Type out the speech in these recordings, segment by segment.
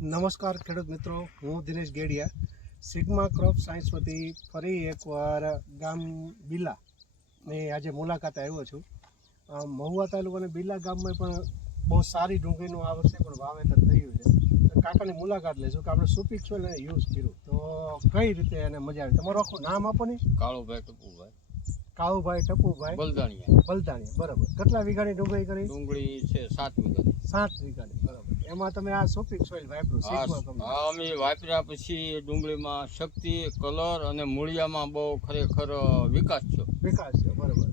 નમસ્કાર ખેડૂત મિત્રો, હું Dinesh Gediya sigma crop science વતી ફરી એકવાર ગામ બિલા ને આજે મુલાકાતે આવ્યો છું. મહુવા તાલુકાના બિલા ગામમાં પણ બહુ સારી ડુંગળીનું આ વર્ષે પણ વાવેતર થયું છે. તો કાકાની મુલાકાત લઈશું કે આપણે સુપીક સોઇલ એને યુઝ કર્યું તો કઈ રીતે એને મજા આવી. તમારું આખું નામ આપો ને. કાળુભાઈ ટપુભાઈ, કાળુભાઈ ટપુભાઈ બલદાણિયા. બરાબર. કેટલા વીઘાની ડુંગળી કરી? ડુંગળી છે 7 વીઘાની. 7 વીઘાની. બરાબર. એમાં તમે આ સુપીક સોઇલ વાપર્યું સિગ્મા કંપની. અમે વાપર્યા પછી ડુંગળીમાં શક્તિ, કલર અને મૂળિયામાં બહુ ખરેખર વિકાસ થયો. બરાબર.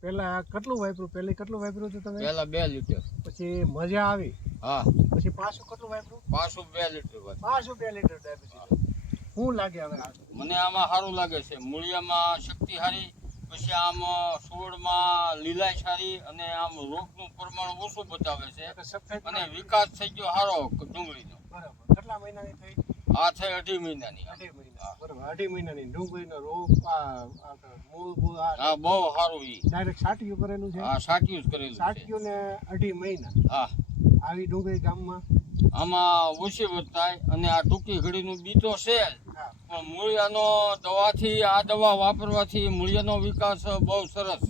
પહેલા કેટલું વાપર્યું? કેટલું વાપર્યું હતું તમે? પહેલા 2 લીટર, પછી મજા આવી. હા. પછી પાછું કેટલું વાપર્યું? પાછું 2 લીટર વાપર્યું. પાછું 2 લીટર વાપર્યું. શું લાગે હવે? મને આમાં સારું લાગે છે. મૂળિયામાં શક્તિ સારી, પછી આમ છોડમાં લીલાઈ સારી અને આમ રોગનું પ્રમાણ ઓછું બતાવે છે અને વિકાસ થઈ ગયો સારો ડુંગળીનો. બરાબર. કેટલા મહિનાની થઈ? આ થઈ 2.5 મહિનાની. 2.5 મહિના. બરાબર. 2.5 મહિનાની ડુંગળીનો રોગ મૂળ હા, બહુ સારું. ઈ ડાયરેક્ટ છાંટ્યું કરેલું છે? હા, છાંટ્યું જ કરેલું છે. છાંટ્યું ને 2.5 મહિના. હા. આવી ડુંગળી ગામમાં આમાં ઓછી વધતાય અને આ ટૂંકી ઘડીનું બીજો છે પણ મૂળિયાનો દવાથી આ દવા વાપરવાથી મૂળિયાનો વિકાસ બહુ સરસ,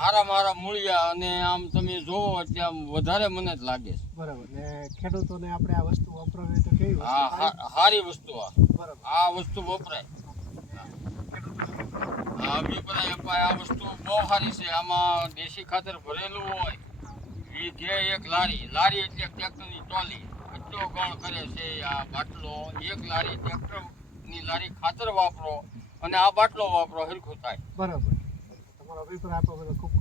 હારા મૂળિયા અને આમ તમે જોવો એટલે આમ વધારે મને જ લાગે છે. બરાબર. ને ખેડૂતોને આપણે આ વસ્તુ વપરાવી તો કેવી વસ્તુ? હા, સારી વસ્તુ. બરાબર. આ વસ્તુ વપરાય. આ વસ્તુ બહુ સારી છે. આમાં દેશી ખાતર ભરેલું હોય. વીઘે 1 લારી એટલે ટ્રેક્ટરની ટ્રોલી એટલો ગણ કરે છે. આ બાટલો 1 લારી, ટ્રેક્ટરની લારી ખાતર વાપરો અને આ બાટલો વાપરો, હરખું થાય. બરાબર. તમારો અભિપ્રાય આપો, ખૂબ